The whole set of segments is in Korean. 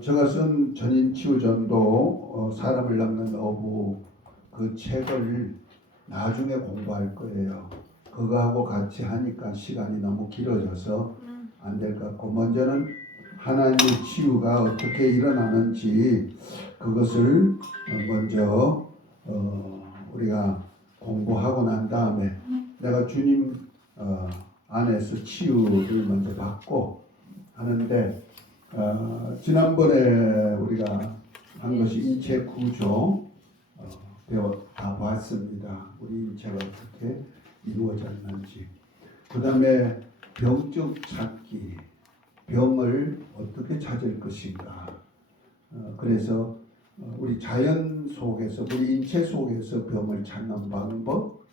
제가 쓴 전인치유전도 사람을 낚는 어부 그 책을 나중에 공부할 거예요. 그거하고 같이 하니까 시간이 너무 길어져서 안 될 것 같고, 먼저는 하나님의 치유가 어떻게 일어나는지 그것을 먼저 우리가 공부하고 난 다음에 내가 주님 안에서 치유를 먼저 받고 하는데, 지난번에 우리가 한 것이 인체 구조 다 봤습니다. 우리 인체가 어떻게 이루어졌는지. 그 다음에 병적 찾기, 병을 어떻게 찾을 것인가. 그래서 우리 자연 속에서, 우리 인체 속에서 병을 찾는 방법,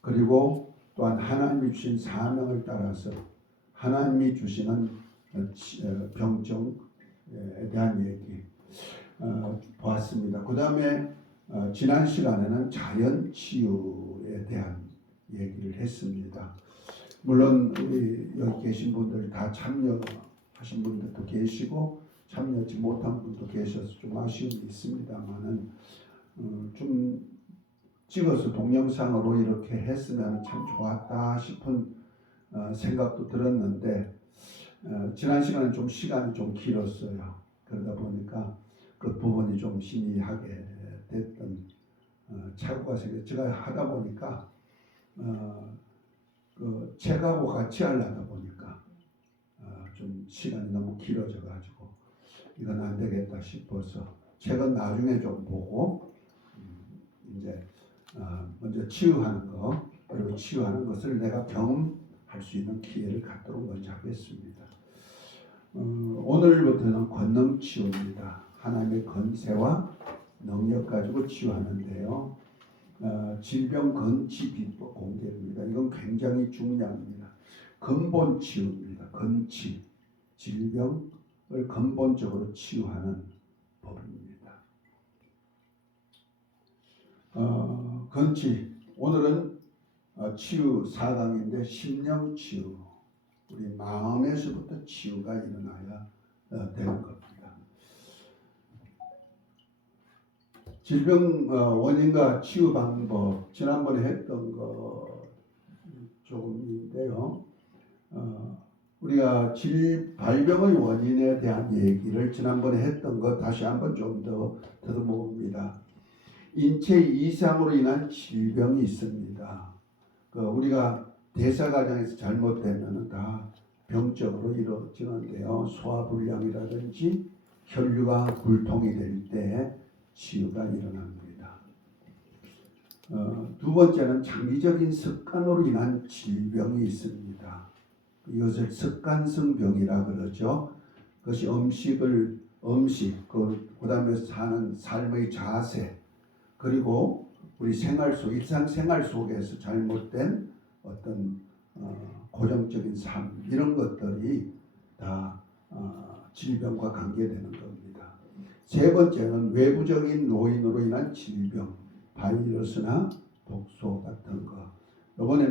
그리고 또한 하나님이 주신 사명을 따라서 하나님이 주시는 병정에 대한 얘기 보았습니다. 그 다음에 지난 시간에는 자연 치유에 대한 얘기를 했습니다. 물론 우리 여기 계신 분들 다 참여하신 분들도 계시고 참여하지 못한 분도 계셔서 좀 아쉬움이 있습니다만은 좀 찍어서 동영상으로 이렇게 했으면 참 좋았다 싶은 생각도 들었는데, 지난 시간은 좀 시간이 좀 길었어요. 그러다 보니까 그 부분이 좀 희미하게 됐던 착오가 생겨. 제가 하다 보니까 그 책하고 같이 하려다 보니까 좀 시간이 너무 길어져 가지고 이건 안 되겠다 싶어서 책은 나중에 좀 보고 이제 먼저 치유하는 거, 그리고 치유하는 것을 내가 경험할 수 있는 기회를 갖도록 먼저 하겠습니다. 오늘부터는 권능 치유입니다. 하나님의 권세와 능력 가지고 치유하는데요. 질병 건치 비법 공개입니다. 이건 굉장히 중요합니다. 근본 치유입니다. 건치, 질병을 근본적으로 치유하는 법입니다. 건치, 오늘은 치유 4강인데 심령 치유, 우리 마음에서부터 치유가 일어나야 되는 겁니다. 질병 원인과 치유 방법, 지난번에 했던 거 조금인데요. 우리가 발병의 원인에 대한 얘기를 지난번에 했던 거 다시 한번 좀 더 들어봅니다. 인체 이상으로 인한 질병이 있습니다. 우리가 대사 과정에서 잘못되면 다 병적으로 이루어지는데요. 소화불량이라든지 혈류가 불통이 될 때 치유가 일어납니다. 두 번째는 장기적인 습관으로 인한 질병이 있습니다. 이것을 습관성 병이라 그러죠. 그것이 음식, 그 다음에 사는 삶의 자세, 그리고 우리 일상생활 속에서 잘못된 어떤 고정적인 삶, 이런 것들이 다 질병과 관계되는 겁니다. 세 번째는 외부적인 요인으로 인한 질병, 바이러스나 독소 같은 거. 이번에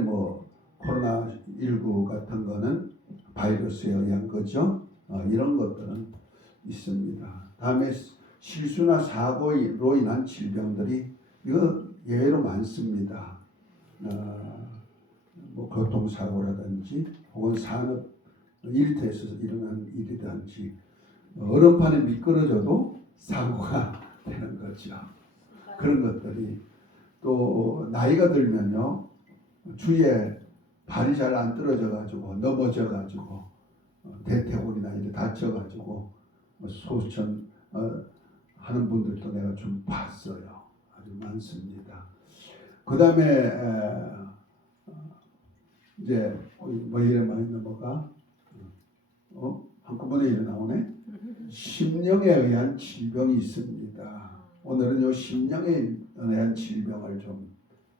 코로나19 같은 거는 바이러스에 의한 거죠. 이런 것들은 있습니다. 다음에 실수나 사고로 인한 질병들이 이거 예외로 많습니다. 교통사고라든지 혹은 산업 일터에서 일어난 일이든지 얼음판에 미끄러져도 사고가 되는 거죠. 그런 것들이 또 나이가 들면요, 주위에 발이 잘 안 떨어져 가지고 넘어져 가지고 대퇴골이나 이렇게 다쳐 가지고 소천 하는 분들도 내가 좀 봤어요. 아주 많습니다. 그 다음에 이제 이래 많이 넘어가 한꺼번에 일어 나오네. 심령에 의한 질병이 있습니다. 오늘은 이 심령에 의한 질병을 좀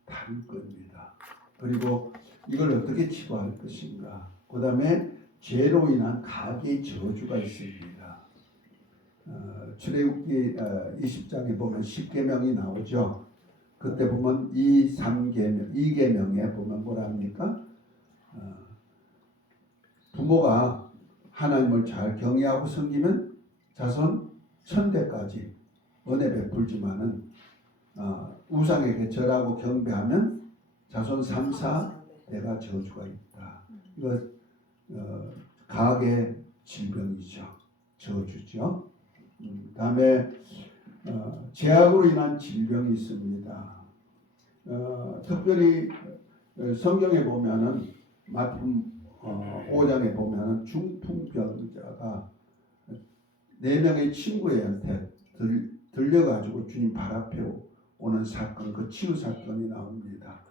다룰 겁니다. 그리고 이걸 어떻게 치료할 것인가. 그 다음에 죄로 인한 가계의 저주가 있습니다. 출애굽기 20장에 보면 10계명이 나오죠. 그때 보면 2계명에 보면 뭐라 합니까? 부모가 하나님을 잘 경외하고 섬기면 자손 1000대까지 은혜 베풀지만은 우상에게 절하고 경배하면 자손 3, 4대가 저주가 있다. 이거 가계 질병이죠. 저주죠. 다음에 죄악으로 인한 질병이 있습니다. 특별히 성경에 보면은 마태복음 5장에 보면은 중풍병자가 4명의 친구애한테 들려가지고 주님 발 앞에 오는 사건, 그 치유 사건이 나옵니다.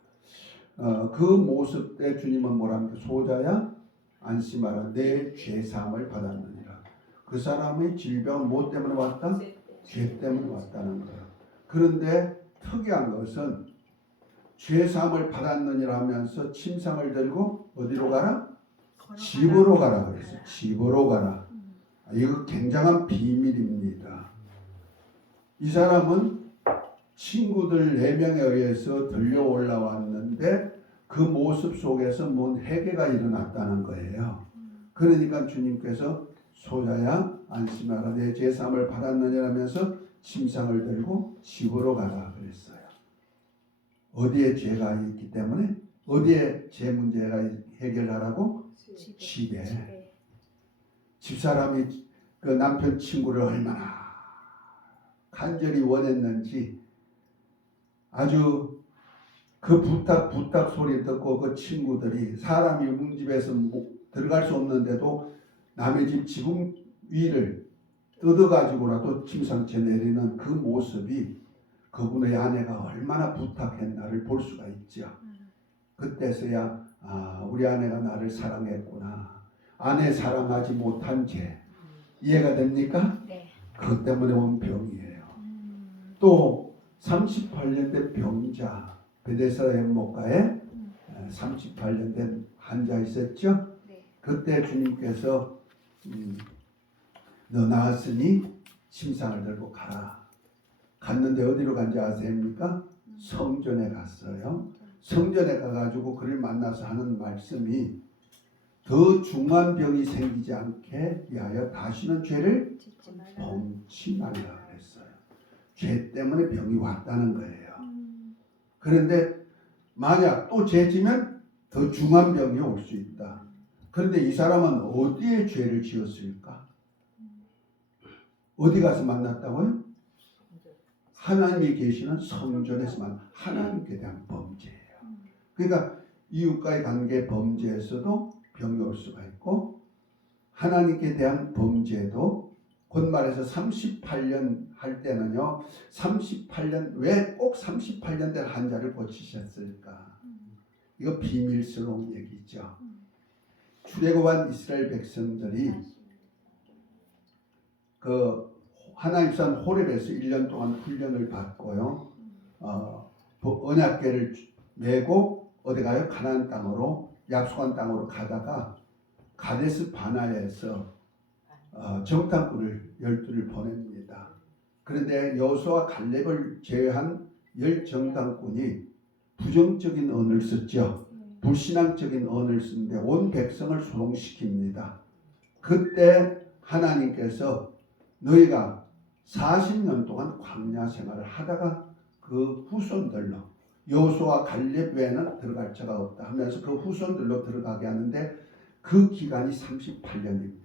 그 모습 때 주님은 뭐랍니까? 소자야 안심하라, 내 죄사함을 받았느니라. 그 사람의 질병은 뭐 때문에 왔다? 죄 때문에 왔다는 거예요. 그런데 특이한 것은 죄사함을 받았느니라 하면서 침상을 들고 어디로 가라? 집으로 가라 그랬어요. 집으로 가라. 이거 굉장한 비밀입니다. 이 사람은 친구들 4명에 의해서 들려 올라왔는데 그 모습 속에서 뭔 회개가 일어났다는 거예요. 그러니까 주님께서 소자야 안심하라, 내 죄사함을 받았느냐 하면서 침상을 들고 집으로 가라 그랬어요. 어디에 죄가 있기 때문에, 어디에 죄 문제가 해결하라고? 집에. 집사람이 그 남편 친구를 얼마나 간절히 원했는지 아주 그 부탁 소리 듣고 그 친구들이 사람이 웅집에서 들어갈 수 없는데도 남의 집 지붕 위를 뜯어가지고라도 침상째 내리는 그 모습이 그분의 아내가 얼마나 부탁했나를 볼 수가 있죠. 그때서야 우리 아내가 나를 사랑했구나. 아내 사랑하지 못한 죄 이해가 됩니까? 네. 그것 때문에 온 병이에요. 또 38년 된 병자, 베데스다 연못가에 38년 된 환자 있었죠? 네. 그때 주님께서 너 나았으니 침상을 들고 가라. 갔는데 어디로 간지 아십니까? 성전에 갔어요. 성전에 가가지고 그를 만나서 하는 말씀이 더 중한 병이 생기지 않게 위하여 다시는 죄를 범치 말라 그랬어요. 죄 때문에 병이 왔다는 거예요. 그런데 만약 또 죄 지면 더 중한 병이 올 수 있다. 그런데 이 사람은 어디에 죄를 지었을까? 어디 가서 만났다고요? 하나님이 계시는 성전에서 만난 하나님께 대한 범죄예요. 그러니까 이웃과의 관계 범죄에서도 병이 올 수가 있고 하나님께 대한 범죄도 곧 말해서 38년 할 때는요. 38년 왜 꼭 38년 된 환자를 고치셨을까? 이거 비밀스러운 얘기죠. 출애굽한 이스라엘 백성들이 그 하나님 산 호렙에서 1년 동안 훈련을 받고요. 언약궤를 메고 어디 가요? 가나안 땅으로 약속한 땅으로 가다가 가데스 바나에서 정탐꾼을 12를 보냅니다. 그런데 여호수아와 갈렙을 제외한 10 정탐꾼이 부정적인 언을 썼죠. 불신앙적인 언을 쓰는데 온 백성을 소동시킵니다. 그때 하나님께서 너희가 40년 동안 광야 생활을 하다가 그 후손들로 여호수아 갈렙 외에는 들어갈 자가 없다 하면서 그 후손들로 들어가게 하는데 그 기간이 38년입니다.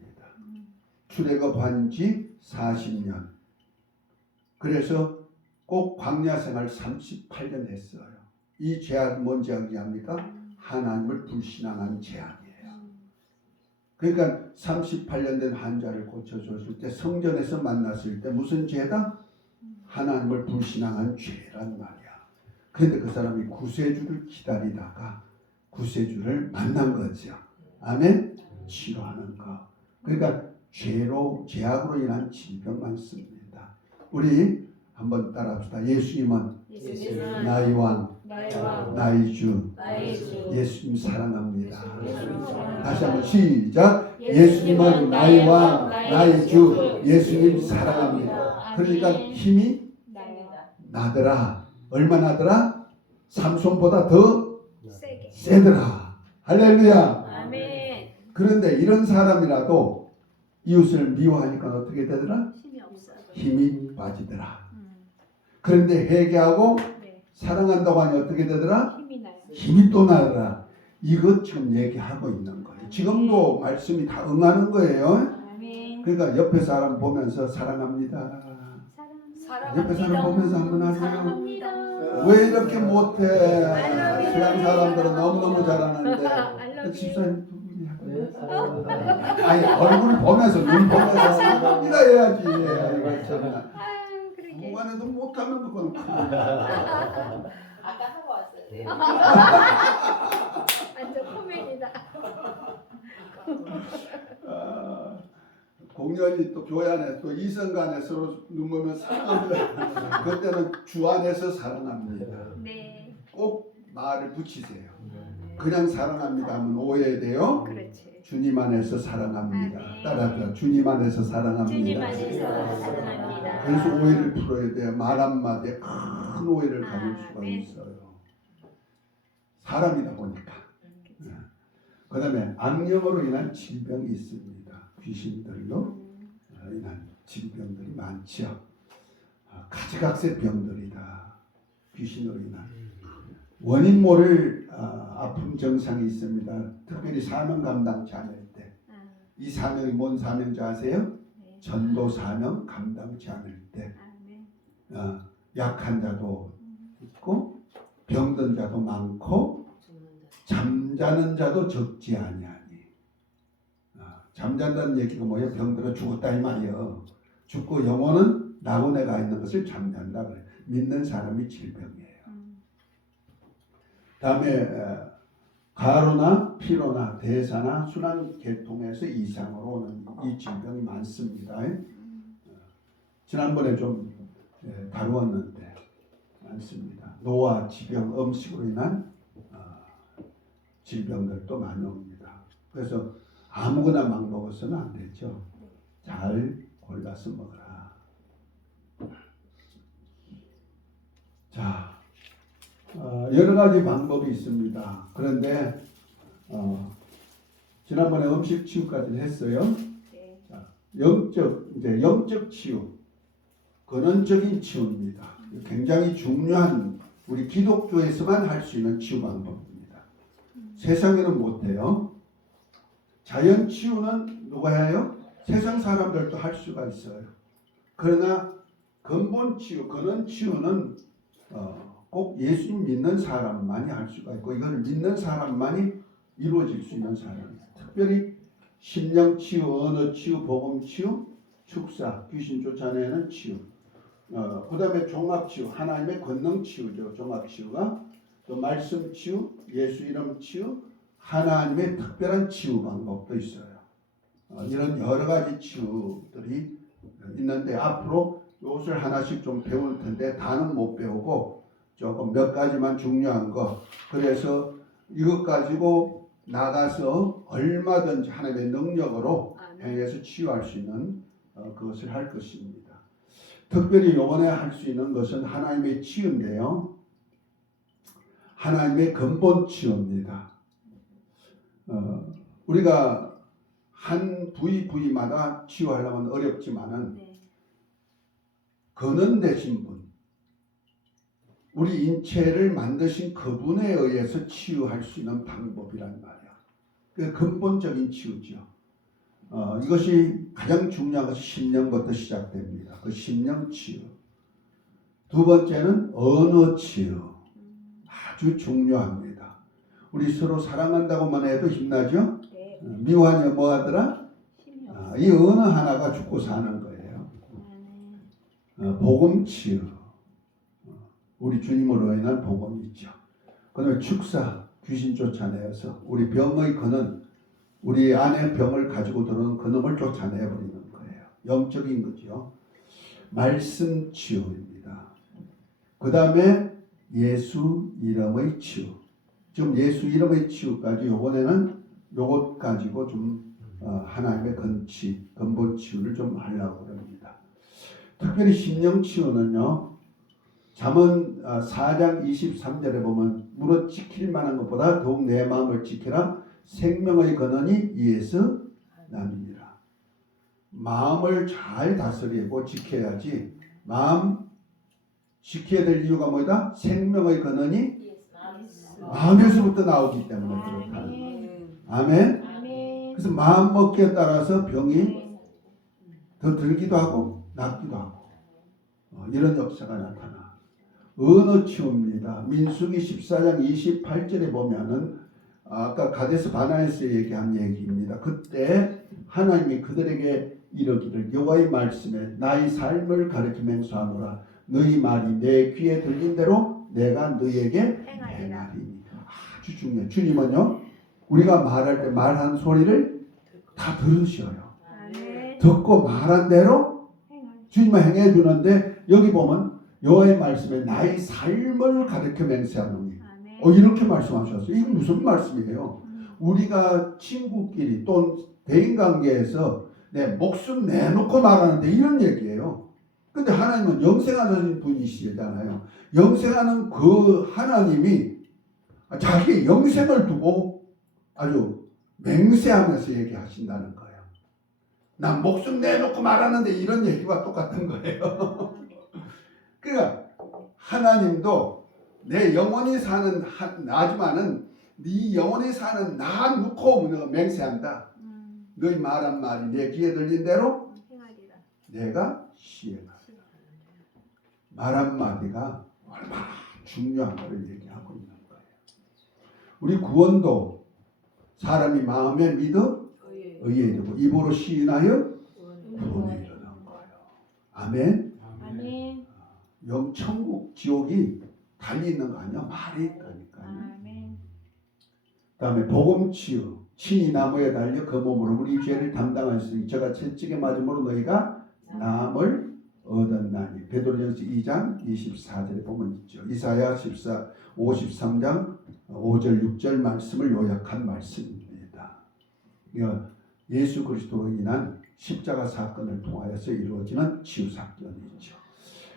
출애굽한 지 40년. 그래서 꼭 광야 생활 38년 했어요. 이 죄악이 뭔 죄악입니까? 하나님을 불신앙한 죄악이에요. 그러니까 38년 된 환자를 고쳐줬을 때 성전에서 만났을 때 무슨 죄다? 하나님을 불신앙한 죄란 말이야. 그런데 그 사람이 구세주를 기다리다가 구세주를 만난 거죠. 아멘? 치료하는 거. 그러니까 죄악으로 인한 질병 많습니다. 우리 한번 따라합시다. 예수님은 나의 왕, 나의 주, 예수님 사랑합니다. 다시 한번 시작. 예수님은 나의 왕, 나의 주, 예수님 사랑합니다. 그러니까 힘이 나더라. 얼마 나더라? 삼손보다 더 세더라. 할렐루야. 아멘. 그런데 이런 사람이라도 이웃을 미워하니까 어떻게 되더라? 힘이 없어. 힘이 빠지더라. 그런데 회개하고 네. 사랑한다고 하니 어떻게 되더라? 힘이 나요. 힘이 또 나더라. 이것 지금 얘기하고 있는 거예요. 지금도 말씀이 다 응하는 거예요. 아멘. 그러니까 옆에 사람 보면서 사랑합니다. 옆에 사람 보면서 한번 하세요. 사랑합니다. 왜 이렇게 못해? I love you. 서양 사람들은 너무너무 I 잘하는데 love you. 집사님 두 분이 하고 아니 얼굴 보면서 눈 보면서 사랑합니다 해야지. 아유, 그러게. 공간에도 못하면 그건 큰일. 아까 하고 왔어요. 완전 코미디다. 공연이 또 교회 안에 또 이성간에 서로 눈 보면 사랑합니다. 그때는 주 안에서 사랑합니다. 네. 꼭 말을 붙이세요. 그냥 사랑합니다 하면 오해돼요. 그렇지. 주님 안에서 사랑합니다. 아멘. 따라서 주님 안에서 사랑합니다. 주님 안에서 사랑합니다. 그래서 오해를 풀어야 돼요. 말 한마디에 큰 오해를 가질 수가 아멘. 있어요. 사람이다 보니까. 그 다음에 악령으로 인한 질병이 있습니다. 귀신들로 인한 질병들이 많죠. 가지각색 병들이다. 귀신으로 인한 원인 모를 아픔 증상이 있습니다. 특별히 사명 감당치 않을 때. 이 사명이 뭔 사명인지 아세요? 네. 전도 사명 감당치 않을 때. 아멘. 약한 자도 있고 병든 자도 많고 잠자는 자도 적지 아니하니. 잠잔다는 얘기가 뭐예요? 병들어 죽었다 이 말이에요. 죽고 영혼은 낙원에 가 있는 것을 잠잔다 그래. 믿는 사람이 질병이에요. 다음에 가루나 피로나 대사나 순환 계통에서 이상으로 오는 이 질병이 많습니다. 지난번에 좀 다루었는데 많습니다. 노화, 지병, 음식으로 인한 질병들도 많이 옵니다. 그래서 아무거나 막 먹어서는 안 되죠. 잘 골라서 먹어라. 자, 여러 가지 방법이 있습니다. 그런데 지난번에 음식 치유까지 했어요. 네. 자, 영적 치유, 근원적인 치유입니다. 굉장히 중요한 우리 기독교에서만 할 수 있는 치유 방법입니다. 세상에는 못해요. 자연 치유는 누가 해요? 세상 사람들도 할 수가 있어요. 그러나 근본 치유, 근원 치유는 꼭 예수님 믿는 사람만이 할 수가 있고 이걸 믿는 사람만이 이루어질 수 있는 사람이에요. 특별히 심령 치유, 언어 치유, 복음 치유, 축사, 귀신 쫓아내는 치유. 그 다음에 종합 치유, 하나님의 권능 치유죠. 종합 치유가 또 말씀 치유, 예수 이름 치유, 하나님의 특별한 치유 방법도 있어요. 이런 여러 가지 치유들이 있는데 앞으로 이것을 하나씩 좀 배울 텐데 다는 못 배우고 조금 몇 가지만 중요한 거. 그래서 이것 가지고 나가서 얼마든지 하나님의 능력으로 행해서 치유할 수 있는 그것을 할 것입니다. 특별히 이번에 할 수 있는 것은 하나님의 치유인데요. 하나님의 근본 치유입니다. 우리가 한 부위마다 치유하려면 어렵지만은 네. 근원 되신 분, 우리 인체를 만드신 그분에 의해서 치유할 수 있는 방법이란 말이야. 그 근본적인 치유죠. 이것이 가장 중요한 것이 심령부터 시작됩니다. 그 심령 치유. 두 번째는 언어 치유. 아주 중요합니다. 우리 서로 사랑한다고만 해도 힘나죠? 네. 미워하니 뭐하더라? 힘이 없어. 이 언어 하나가 죽고 사는 거예요. 복음 치유. 우리 주님으로 인한 복음이죠. 그 다음에 축사, 귀신 쫓아내어서 우리 병의 근원, 우리 안에 병을 가지고 들어오는 그놈을 쫓아내버리는 거예요. 영적인 거죠. 말씀 치유입니다. 그 다음에 예수 이름의 치유. 지금 예수 이름의 치유까지 요번에는 요것 가지고 좀 하나님의 근본 치유를 좀 하려고 합니다. 특별히 심령 치유는요. 잠언 4장 23절에 보면 무릇 지킬 만한 것보다 더욱 내 마음을 지키라 생명의 근원이 이에서 남이니라. 마음을 잘 다스리고 지켜야지. 마음 지켜야 될 이유가 뭐다? 생명의 근원이 마음에서부터 나오기 때문에 그렇다. 아멘. 아멘. 그래서 마음 먹기에 따라서 병이 더 들기도 하고 낫기도 하고 이런 역사가 나타나. 언어 치유입니다. 민수기 14장 28절에 보면은 아까 가데스 바나에서 얘기한 얘기입니다. 그때 하나님이 그들에게 이르기를 여호와의 말씀에 나의 삶을 가르쳐 맹수하노라. 너희 말이 내 귀에 들린 대로 내가 너희에게 행하리니. 아주 중요해. 주님은요 우리가 말할 때 말하는 소리를 다 들으셔요. 아멘. 듣고 말한 대로 주님은 행해 주는데 여기 보면 여호와의 말씀에 나의 삶을 가르쳐 맹세하노니. 이렇게 말씀하셨어요. 이게 무슨 말씀이에요? 우리가 친구끼리 또는 대인관계에서 내 목숨 내놓고 말하는데 이런 얘기예요. 근데 하나님은 영생하는 분이시잖아요. 영생하는 그 하나님이 자기의 영생을 두고 아주 맹세하면서 얘기하신다는 거예요. 난 목숨 내놓고 말하는데 이런 얘기와 똑같은 거예요. 그러니까 하나님도 내 영원히 사는 나지만은 네 영원히 사는 나 놓고 맹세한다. 너희 말한 말이 내 귀에 들린 대로 내가 시행하리라. 말 한마디가 얼마나 중요한 것을 얘기하고 있는 거예요. 우리 구원도 사람이 마음에 믿어 의에 이르고 입으로 시인하여 구원에 이르는 거예요. 아멘. 아멘. 천국 지옥이 달리 있는 거 아니야? 말에 있다니까요. 아멘. 다음에 복음 치유. 친히 나무에 달려 그 몸으로 우리 죄를 담당하였으니 저가 채찍에 맞음으로 너희가 남을 얻었나니. 베드로전서 2장 24절에 보면 있죠. 이사야 53장 5절 6절 말씀을 요약한 말씀입니다. 예수 그리스도로 인한 십자가 사건을 통하여서 이루어지는 치유 사건이죠.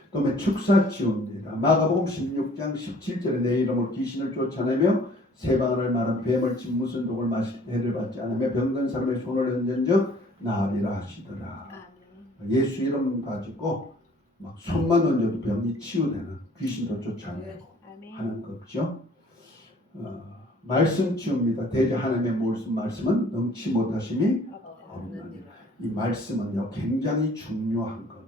그다음에 축사 치유입니다. 마가복음 16장 17절에 내 이름으로 귀신을 쫓아내며 세방을 말한 뱀을 친 무슨 독을 마시 해를 받지 않으며 병든 사람의 손을 얹은즉 나으리라 하시더라. 예수 이름 가지고 막 손만 얹어도 병이 치유되는, 귀신도 쫓아내고 하는 거죠. 말씀 치유입니다. 대저 하나님의 말씀은 넘치 못하심이 없느니라. 이 말씀은요 굉장히 중요한 겁니다.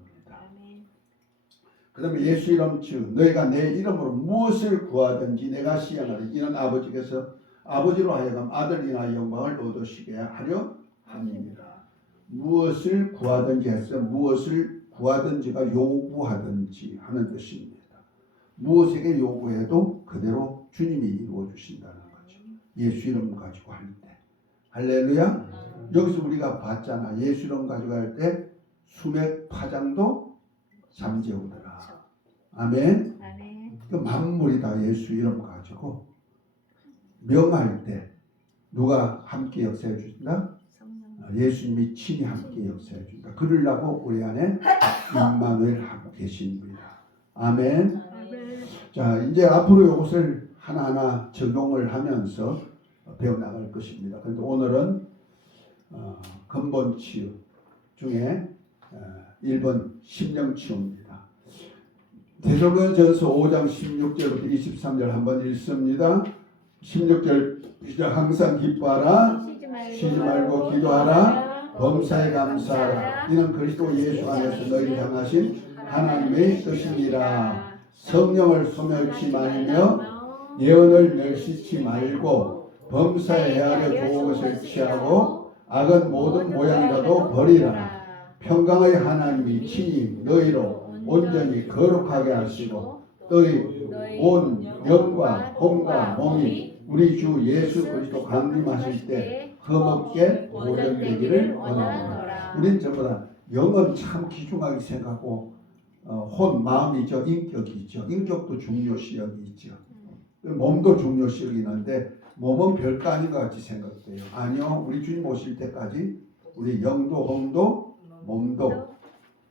그 다음에 예수 이름 치유. 너희가 내 이름으로 무엇을 구하든지 내가 시행하리. 이는 아버지께서 아버지로 하여금 아들 인하여 영광을 얻으시게 하려 함이니라. 무엇을 구하든지 해서 무엇을 구하든지가 요구하든지 하는 것입니다. 무엇에게 요구해도 그대로 주님이 이루어 주신다는 거죠. 예수 이름 가지고 할 때. 할렐루야. 여기서 우리가 봤잖아. 예수 이름 가지고 할 때 수맥 파장도 잠재우더라. 아멘. 그 만물이 다 예수 이름 가지고 명할 때 누가 함께 역사해 주신다? 예수님이 친히 함께 역사해 준다. 그러려고 우리 안에 임마누엘 하고 계십니다. 아멘. 자, 이제 앞으로 이것을 하나하나 적용을 하면서 배워나갈 것입니다. 그런데 오늘은 근본 치유 중에 1번 심령 치유입니다. 데살로니가전서 5장 16절부터 23절 한번 읽습니다. 16절 시작. 항상 기뻐하라. 쉬지 말고 기도하라. 범사에 감사하라. 이는 그리스도 예수 안에서 너희를 향하신 하나님의 뜻이니라. 성령을 소멸치 말며 예언을 멸시치 말고 범사에 헤아려 좋은 것을 취하고 악은 모든 모양이라도 버리라. 평강의 하나님이 친히 너희로 온전히 거룩하게 하시고 너희 온 영과 혼과 몸이 우리 주 예수 그리스도 강림하실 때 흠없게 보존되기를 원하노라. 우린 전부 다 영은 참 귀중하게 생각하고 혼, 마음이죠. 인격이죠. 인격도 중요시력이 있죠. 몸도 중요시력이 있는데 몸은 별거 아닌 것 같이 생각돼요. 아니요. 우리 주님 오실 때까지 우리 영도 혼도 몸도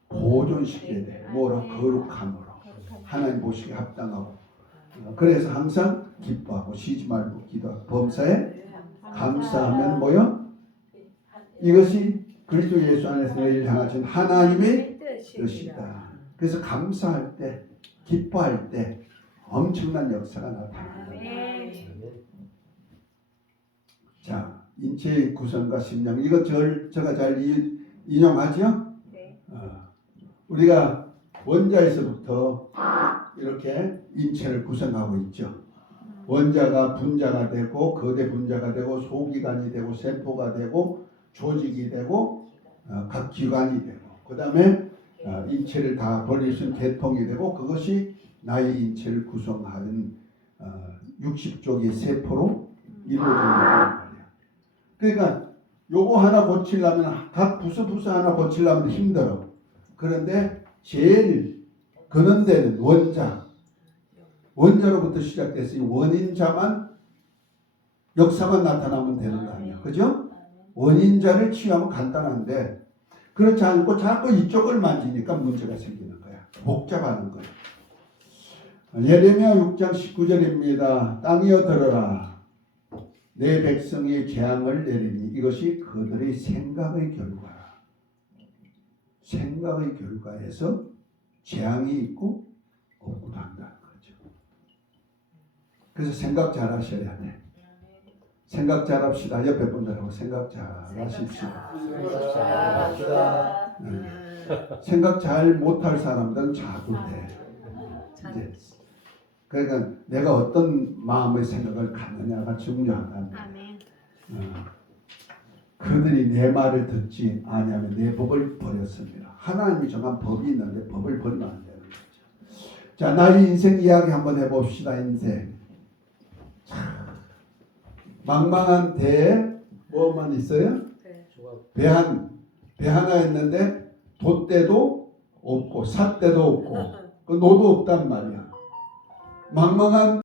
보존시켜야 돼. 뭐라? 거룩함으로. 하나님 보시기에 합당하고. 그래서 항상 기뻐하고 쉬지 말고 기도하고 범사에 감사하면 뭐요? 이것이 그리스도 예수 안에서 너희를 향하신 하나님의 뜻이다. 뜻이다. 그래서 감사할 때, 기뻐할 때 엄청난 역사가 나타납니다. 아멘. 자, 인체의 구성과 심령 이거 제가 잘 인용하죠? 네. 우리가 원자에서부터 이렇게 인체를 구성하고 있죠. 원자가 분자가 되고 거대 분자가 되고 소기관이 되고 세포가 되고 조직이 되고 각 기관이 되고 그 다음에 인체를 다 벌릴 수 있는 계통이 되고 그것이 나의 인체를 구성하는 60쪽의 세포로 이루어져 있는 거예요. 그러니까 요거 하나 고치려면 각 부서 하나 고치려면 힘들어. 그런데 제일 근원되는 원자로부터 시작돼서 이 원인자만 역사만 나타나면 되는 거 아니야. 그죠? 원인자를 치유하면 간단한데 그렇지 않고 자꾸 이쪽을 만지니까 문제가 생기는 거야. 복잡하는 거야. 예레미야 6장 19절입니다. 땅이여 들어라. 내 백성이 재앙을 내리니 이것이 그들의 생각의 결과라. 생각의 결과에서 재앙이 있고 없고도 한다는 거죠. 그래서 생각 잘 하셔야 돼. 생각 잘 합시다. 옆에 분들하고 생각 잘 하십시다. 생각 잘 못할 사람들은 자꾸 돼. 이제 그러니까 내가 어떤 마음의 생각을 갖느냐가 중요하다. 아멘. 그들이 내 말을 듣지 아니하면 내 법을 버렸습니다. 하나님이 정한 법이 있는데 법을 버리면 안 되는 거죠. 자, 나의 인생 이야기 한번 해봅시다. 인생. 망망한 대에 뭐만 있어요? 배 하나 있는데 돛대도 없고 삿대도 없고 그 노도 없단 말이야. 망망한